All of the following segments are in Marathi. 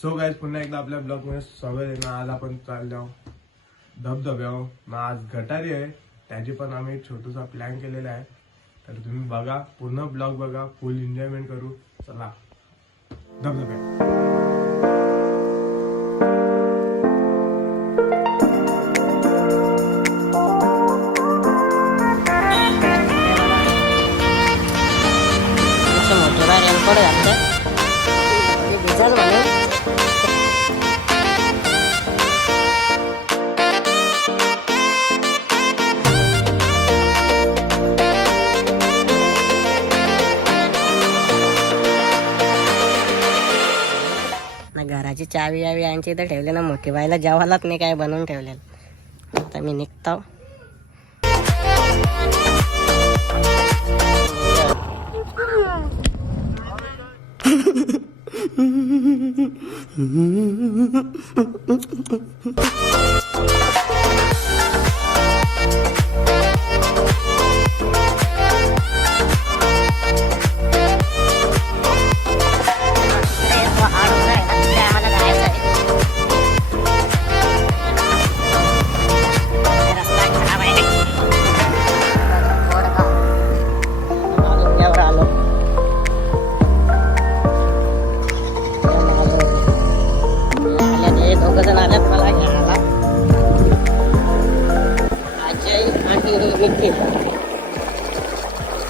सो गाइस पुन्हा एकदा आपल्या ब्लॉग मध्ये स्वागत आहे ना। आज आपण चाललो धबधब्यावर ना। आज गटारी आहे, त्याची पण आम्ही एक छोटासा प्लॅन केलेला आहे। तर तुम्ही बघा, पूर्ण ब्लॉग बघा, फुल एन्जॉयमेंट करू। चला धबधब्या। घराची चावी यावी यांची इथं ठेवली ना, मोठी बाईला जेवायलाच नाही काय बनवून ठेवलेलं। आता मी निघतो।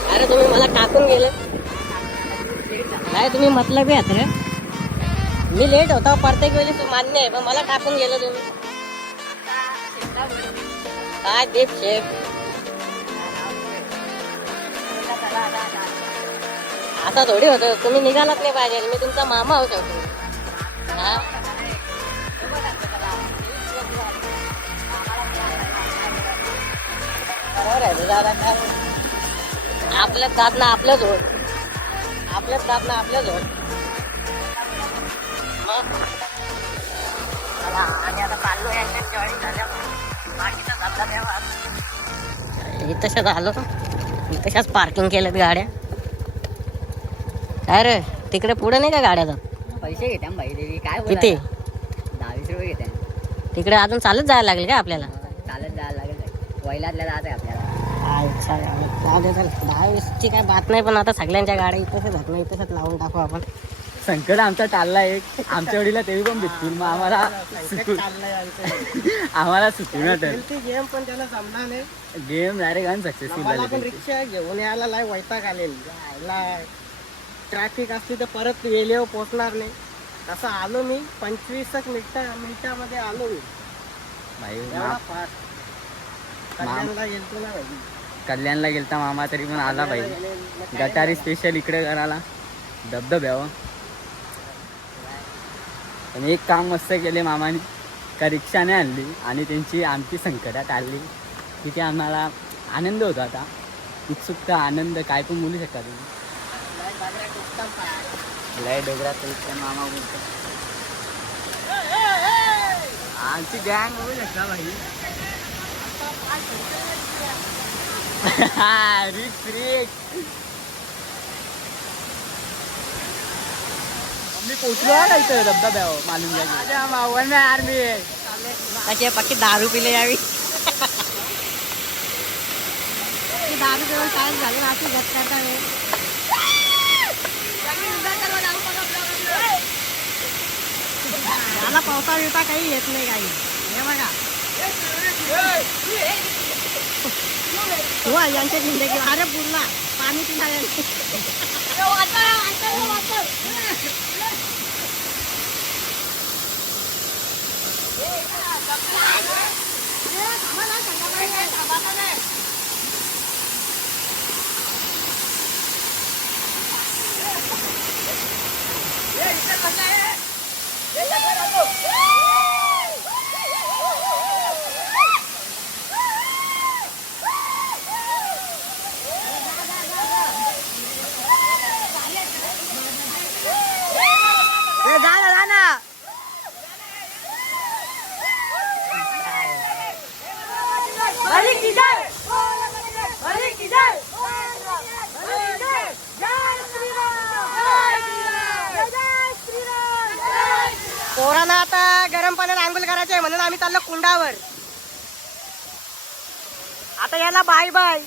अरे तुम्ही मला टाकून गेले काय? तुम्ही मतलब आहे रे, मी लेट होता प्रत्येक वेळी, तू मान्य आहे, पण मला टाकून गेलं तुम्ही काय? दीप शेख आता थोडी होतं, तुम्ही निघालाच नाही पाहिजे, मी तुमचा मामा होऊ शकतो। बरोबर आहे दादा, काय आपल्याच जात ना आपलंच होत, आपल्याच जात ना आपलंच होत। आणि आता चाललो जॉईन झाल्या बाकीचा तशाच आलो, तशाच पार्किंग केल्यात गाड्या। काय रे तिकडे पुढे नाही का गाड्या जात? पैसे घेत्या भाई देवी, काय किती? 10-20 रुपये घेत्या। तिकडे अजून चालत जायला लागेल का आपल्याला? चालत जायला लागेल, वैलातल्या जात आहे आपल्याला। अच्छा 10-20ची काय बात नाही, पण आता सगळ्यांच्या गाड्या इथंच जात नाही, इथंच लावून टाकू आपण। संकट आमचा चालला एक, आमच्या वडीला तेवी पण भेटतील, मग आम्हाला सुटून गेम पण त्याला जमणार नाही, गेम डायरेक्ट अनसक्सेसफुल झाले। रिक्षा घेऊन यायला लाय वैताग आलेली, ट्रॅफिक असली तर परत वेळेवर पोहोचणार नाही। तसं आलो मी 25 मिनिटामध्ये आलो मी भाई। कल्याणला गेलतो ना भाई, कल्याणला गेलता मामा, तरी पण आला भाई। गटारी स्पेशल इकडे करायला धबधब्यावर। आणि एक काम मस्त केले मामाने, का रिक्षाने आणली आणि त्यांची आमची संकटात काढली, तिथे आम्हाला आनंद होता। आता उत्सुकता, आनंद काय पण बोलू शकता तुम्ही। लय डोंगरात मामा बोलतो, आमची गँग होऊ शकता भाई। मी पोचलो आहे इथं धबधब्यावर, मालूम माझ्या मावळ आर्मी आहे पक्की दारू पिले यावी। दारू पिऊन काय झालं ना, गत करता मला पावसा बिवसा काही येत नाही काही। हे बघा हो यांच्या जिंदगी, अरे पुरला पाणी पिला पोरांना आता गरम पाण्यात आंघोळ करायचे आहे म्हणून आम्ही चाललो कुंडावर. आता याला बाय बाय.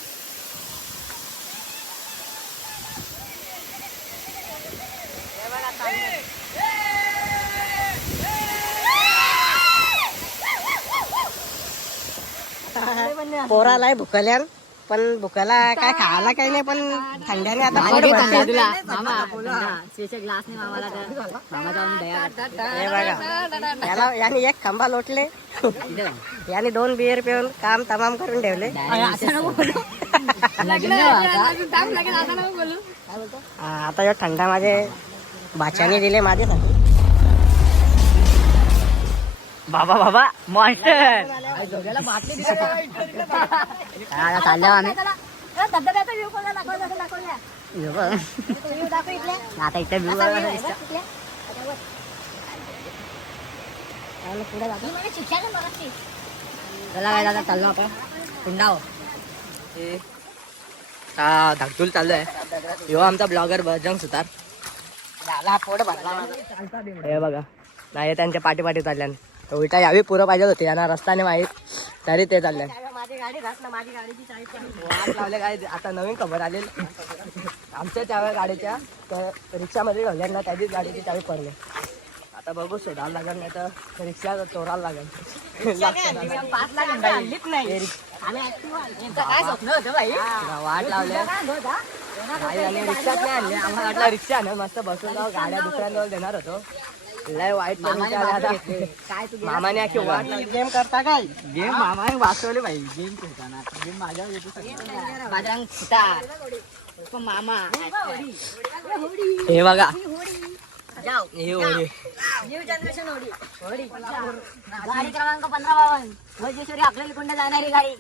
पोराला भुकल्यान पण भुकाला काय खायला काही नाही पण थंड्याने आता पोट भरते. हे बघा याला याने एक खांबा लोटले याने 2 बियर पिऊन काम तमाम करून ठेवले. आता यो थंडा माझे भाच्याने दिले माझ्यासाठी. बाबा बाबा मॉन्स्टर चालल्या आम्ही आता इथे चला काय दादा चाललो आपण कुंडाव. धाकटूल चालू आहे. यो आमचा ब्लॉगर बजरंग सुतार. पोट भरला. हे बघा नाही त्यांच्या पाठी पाठी चालल्यान उलटा यावी पुरं पाहिजे होते यांना रस्त्याने माहीत तरी ते चालल्या. माझी गाडी राहत ना माझी गाडीची चावी वाट लावले काय आता नवीन खबर आली आमच्या चाव्या गाडीच्या तर रिक्षामध्ये घालल्या ना त्याचीच गाडीची चावी पडली. आता बघू शोधायला लागेल नाही तर रिक्षा चोरायला लागेल. वाट लावल्या आणि रिक्षात नाही आणले. आम्हाला वाटलं रिक्षा आणलं मस्त बसून जाऊ गाड्या दुसऱ्यांजवळ देणार होतो. लय वाईट मामाने आखी वाट गेम करता काय गेम मामाने वाचवले पाहिजे. गेम खेळताना गेम माझ्यावर येतो मामा. हे बघा हे होळी न्यू जनरेशन होडी गाडी क्रमांक 1552 वैजेश्वरी आपल्याला कुंड जाणारी गाडी.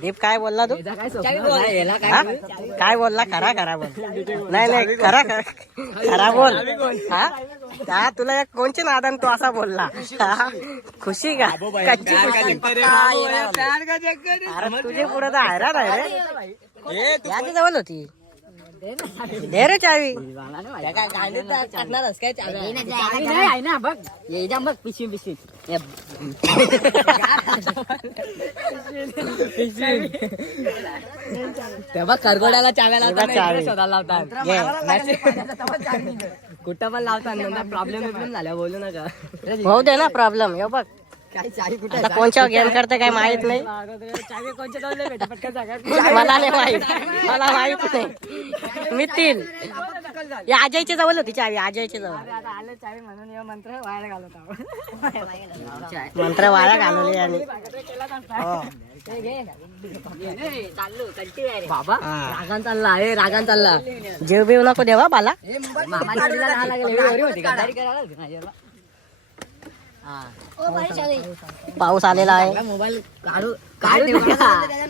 दीप काय बोलला तू काय बोलला खरा खरा बोल. नाही खरा खरा बोल. हा तुला एक कोणची नादान तू असा बोलला खुशी का कच्ची अरे तुझे पुढे तर हैराण आहे रे. याची जवळ होती दे रे चावी. बघ बघ पिशवी पिशवी तेव्हा करगोड्याला चाव्या लावतात शोधायला लावतात कुठं पण लावतात. नंतर प्रॉब्लेम झाल्या बोलू नका. होऊ दे ना प्रॉब्लेम. हे बघ आता कोणच्या गेम करते काय माहित नाही. मला नाही माहित मला माहित नाही. मितील या अजयची जवळ होती चावी. अजयची जवळ मंत्र वाया घालवले आणि बाबा रागान चालला आहे रागान चालला. जीव बिव नको देवा बाला. पाऊस आलेला आहे. मोबाईल काढू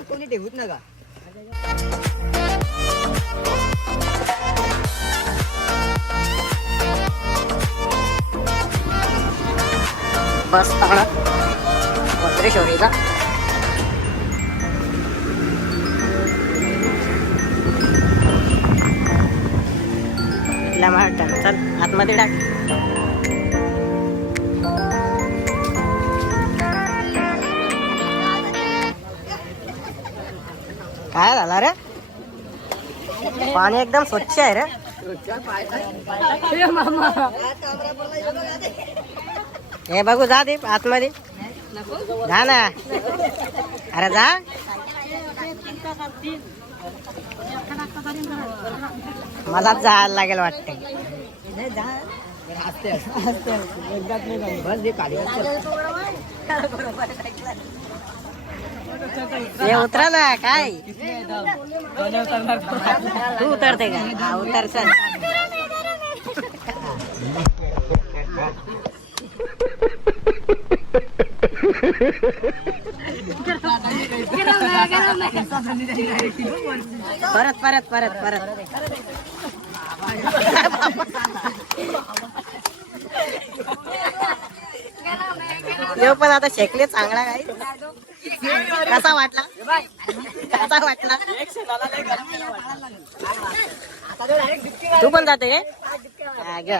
कोणी ठेवूच नका. बस ताणा वज्रेश्वरीचा इथला मार चल आतमध्ये टाक. काय झाला रे पाणी एकदम स्वच्छ आहे रे. हे बघू जा दीप आतमध्ये जा ना. अरे जा मला जायला लागेल वाटते. हे उतरा ना काय तू उतरते का. हा उतर चल. परत परत परत परत यो पण आता शेकले चांगला काय. कसा वाटला कसा वाटला. तू पण जाते हा, घे.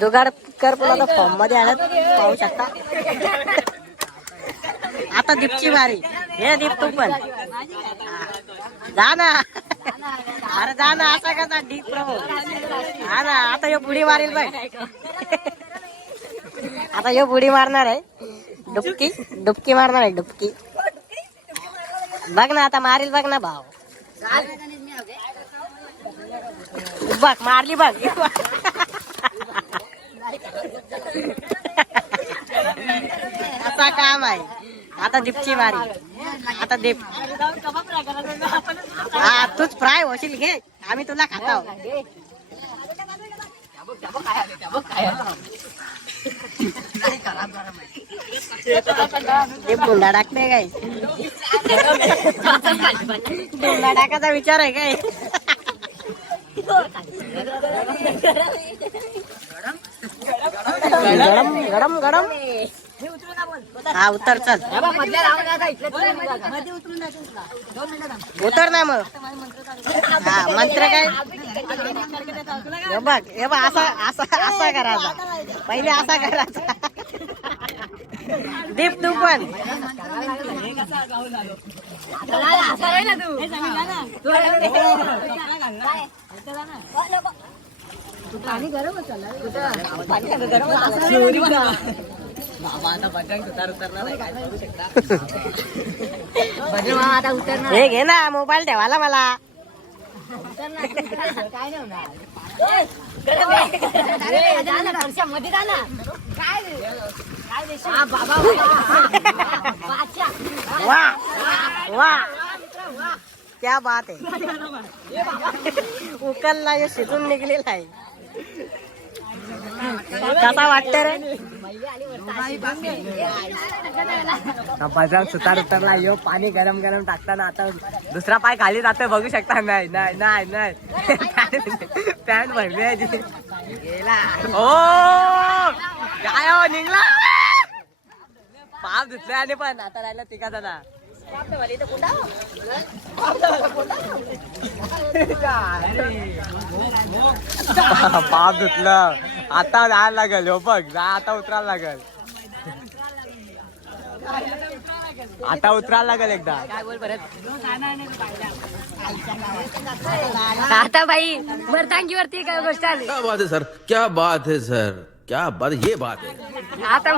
जुगाड कर पण आता फॉर्म मध्ये आल्यात पाहू शकता. आता दीपची बारी. हे दीप तू पण जा ना. अरे जा ना. असा कसा दीप प्रभू. हा ना. आता हे बुडी मारेल बघ. आता हे बुडी मारणार आहे. डुबकी मारणार आहे. डुबकी बघ ना. आता मारेल बघ ना भाऊ. बघ मारली बघ. असा काम आहे. आता दीपची मारी. आता दीप. हा तूच फ्राय होशील. घे आम्ही तुला खातो. दीप गुंडा टाकते काय. गुंडा टाकायचा विचार आहे काय. गरम गरम गरम. हा उतर चल. उतर ना मग. हा मंत्र काय. हे बघ असा असा असा करायचा. पहिले असा करायचा. दीप तू पण. पाणी गरम हे घे ना. मोबाईल ठेवाला मला. वा वा क्या बात आहे. उकलला हे शिजून निघलेला आहे. कसा वाटत रे. बजरंग सुतार उतरला. यो पाणी गरम गरम टाकताना आता दुसरा पाय खाली जातोय बघू शकता. नाही नाही नाही नाही. पॅन्ट भरली गेला. ओ काय हो निघला. पाप धुतले आणि पण आता राहिला तिघा जणा. पाप धुतलं. आता जायला लागल. हो बघ जा. आता उतरायला लागल. आता उतरायला लागल एकदा. काय बोल परत. आता बाई मर्दांगीवरती काय गोष्ट आली. क्या बात है सर. क्या बात है सर. क्या बात. ये बात है. आता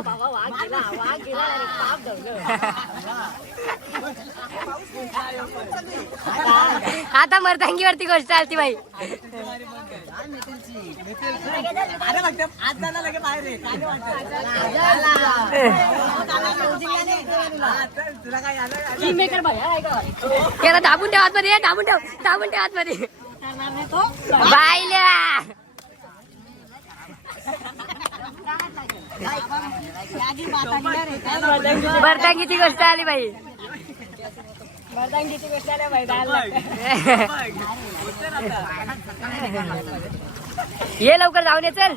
आता मर्दांगीवरती गोष्ट आलती बाई. दाबून ठेव आतमध्ये. दाबून ठेव आतमध्ये. बाईल्या मर्दांगीची गोष्ट आली बाई. मर्दांगीची गोष्ट आली बाई. ये लवकर जाऊन ये चल.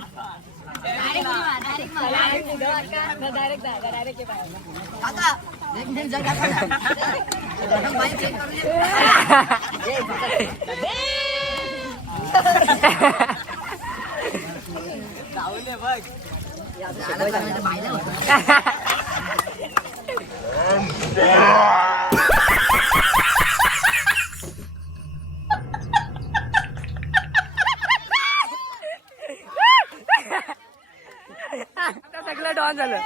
सगळं डॉन झालं.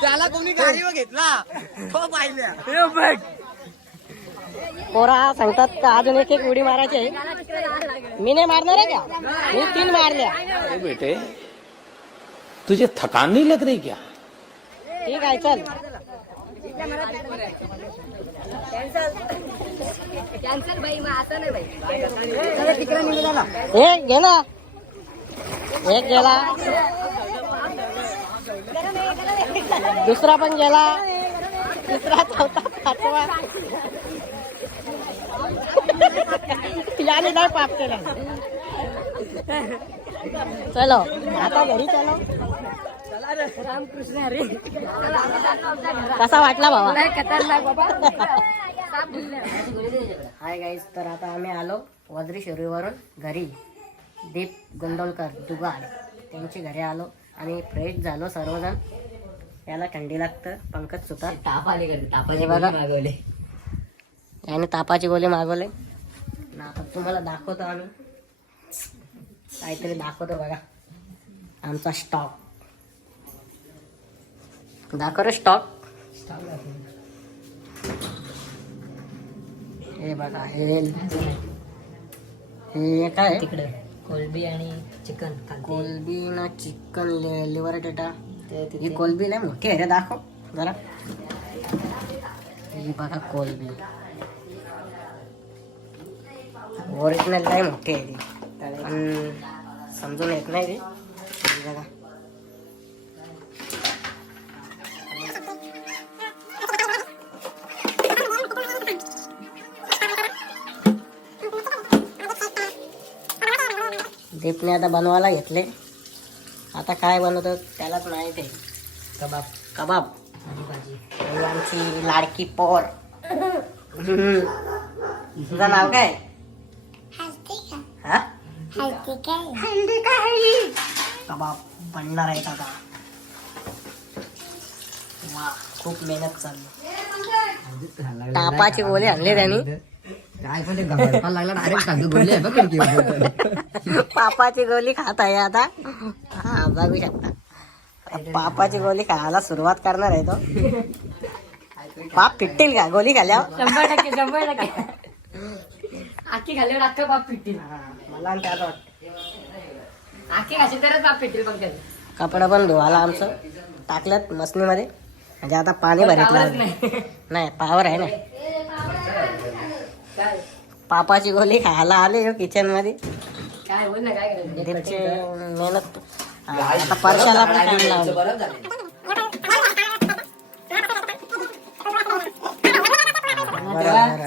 त्याला कोणी गाडीवर घेतला. तो पाहिल्या बघ. पोरा सांगतात का अजून एक उडी मारायची आहे. मी नाही मारणार आहे का. मी 3 मारल्या. अरे बेटे तुझे थकान नहीं लग रही क्या. ठीक आहे चल. कॅन्सल बाई. मग असं नाही बाई. एक घे ना. एक गेला. दुसरा पण गेला. तिसरा चौथा पाचवा. याने नाही पाप केला. चलो आता घरी चलो. रामकृष्ण हरी. कसा वाटला भावा? हाय गाईज, तर आता आम्ही आलो वद्री शिरोलीवरून घरी. दीप गोंदवलकर दुगाड त्यांची घरी आलो आणि फ्रेश झालो सर्वजण. याला थंडी लागतं. पंकज सुतार तापाची बघा याने तापाची गोळी मागवले. आता तुम्हाला दाखवतो आम्ही काहीतरी दाखवतो बघा आमचा स्टॉक. दाखव रे स्टॉक. हे बघा हे काय तिकडे कोलबी आणि चिकन. कोलबी ना चिकन लिव्हर डेटा. ही कोलबी नाही मोठी आहे रे, दाखव जरा. ही बघा कोलबी ओरिजिनल नाही मोठी आहे ती, पण समजून येत नाही ती. ही बघा दीपने आता बनवायला घेतले. आता काय बनवतो त्यालाच माहिती आहे. कबाब कबाब आणि आमची लाडकी पोर. तुझं नाव काय? हा? कबाब बनणार आहे आता. वा खूप मेहनत चालली. तापाची गोळी आणली त्यांनी. काय पण ते लागला डायरेक्ट खातो बोलले बघ. पापाची गोळी खात आहे आता. हा बघू शकता. पापाची गोळी खायला सुरुवात करणार आहे तो. पाप पिटतील का गोळी खाल्यावर? 100%. आखी खाल्ल्यावर अख्खा पाप पिटतील. मला आणि त्यात वाटतं. आखी खाशील तरच पाप पिटतील फक्त. कपडा पण धुवाला आमचं टाकल्यात मसनीमध्ये. म्हणजे आता पाणी भरत नाही. पावर आहे ना. पापाची गोळी खायला आले किचन मध्ये. काय बोल ना काय करायचं. दीपची मेहनत. आता परशाला पण काम लावलं. बरोबर.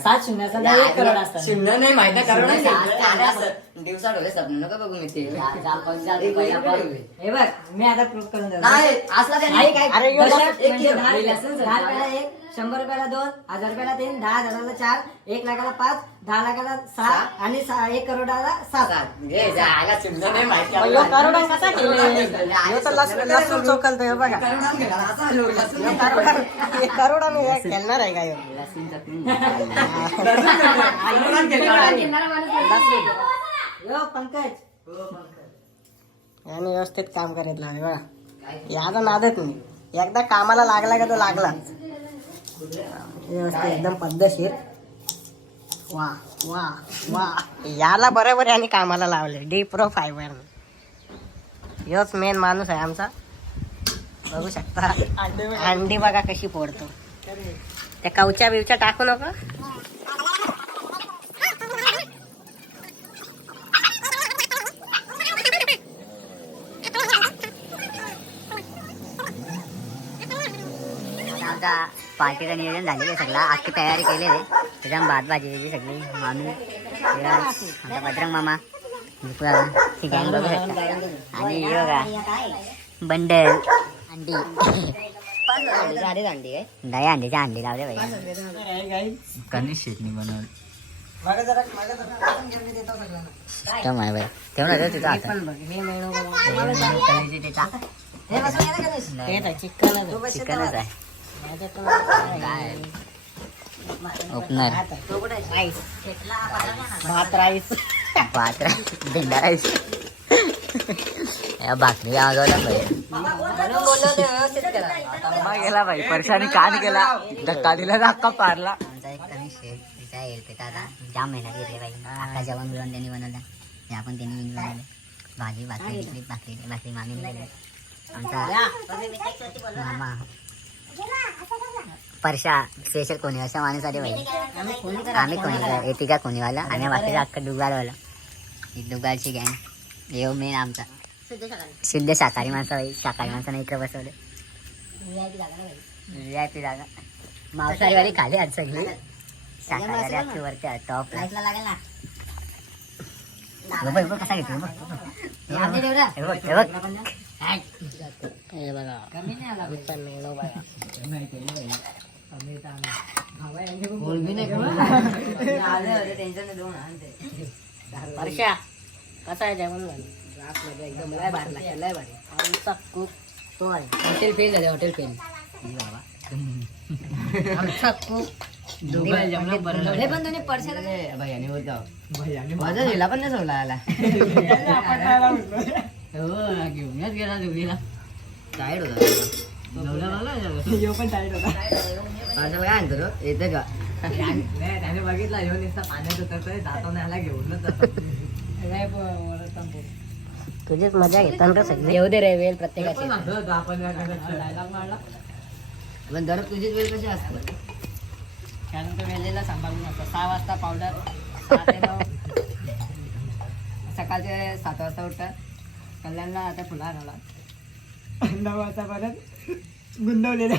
7-0 करोड असतात. शून्य नाही माहिती करोड दिवसा डोळे स्वप्न नका बघू मी ते. हे बघ मी आता प्रूफ करून देतो. अरे यो लस- 10 रुपयाला 1, 100 रुपयाला 2, 1000 रुपयाला 3, 10,000ला 4, 1 लाखाला 5, 10 लाखाला 6 आणि 1 करोडाला 7. मग यो करोड कसा केले? यो तर लसूण चोखलतो हे बघा. करोडाने हे खेळणार आहे का ह्यो? यो पंकज याने व्यवस्थित काम करायला लागले बघा. याचा नादच नाही. एकदा कामाला लागला का तो लागला. व्यवस्थित एकदम पद्धतशीर. वा वा वा. याला बरोबर याने कामाला लावले. डी प्रो फायबर. योच मेन माणूस आहे आमचा. बघू शकता अंडी बघा कशी फोडतो. त्या कवच्या बिवच्या टाकू नका. आमचा पार्टीचं नियोजन झालेलं आहे सगळं. आजची तयारी केलेली आहे. त्याच्या भात भाजी सगळी मामी आमचा बजरंग मामा ठीक आहे बघू शकता. आणि हे बघा बंडल अंडी दही अंडीच्या अंडी लावले पाहिजे. कनिश शेटणी बनवलं सिस्टम आहे बाई. तेवढं रे तिथं आता चिकनच आहे. काय ओपनर भात राईस भेंडा राईस भाकरी आगावला गेला भाई. परशाने कान केला. धक्का दिला धक्का पारला. आमचा एक कमी शेट तिचा येते दादा जाम मेहनत घेतली पाहिजे. आता जेवण मिळून त्यांनी बनवलं. हे आपण त्यांनी बनवलं. भाजी भाकरी मामी आमचा मामा परशा स्पेशल कोणी अशा माणूसाठी पाहिजे. आम्ही कोणी एतिका कोणीवाला आणि बाकीचा अख्खा डुगारवाला. ही डुगारची गँग. येऊ मेन आमचा शुद्ध शाकाहारी माणसं भाई. शाकाहारी माणसाने इकडे बसवले. VIP जागा. मांसाहारीवाली खाली आज सगळी. शाकाहारी अख्खी वरती टॉप लागेल ना. कसा घेतो हे बघा. वर्षा कसा आहे जेवण एकदम लय भारी लय भारी आमचा कुक तो आहे हॉटेल फेल झाले हॉटेल फेल बाबा आमचा कुक दोघे पण तुम्ही परशाला भैयाने बोलतो माझा दिला पण नाही सोडला आला हो घेऊनच गेला दोघीला टायर्ड होता पण टायर्ड होता काय आणतो रो येते का त्याने बघितला येऊन नुसता पाण्यात उतरतोय जातो नाही आला घेऊनच तुझीच मजा घेतात का सगळे येऊ दे रे वेळ प्रत्येकाची पण दर तुझीच वेळ कशी असते त्यानंतर वेळेला सांभाळून असतो 6 वाजता पावडर 6 ते 9 सकाळचे 7 वाजता उठतात कल्याणला आता फुला झाला 9 वाजता परत गुंतवलेला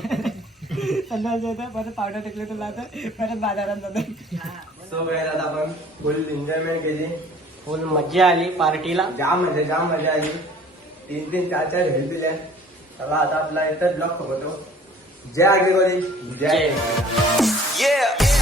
परत पावडर टेकले तुला आता परत बाजारात जातो सो आता आपण फुल एन्जॉयमेंट केली फुल मजा आली पार्टीला जाम मजा आली 3 4 हेल्प दिल्या चला आता आपला इथं ब्लॉग खपवतो जय आगे जय Yeah.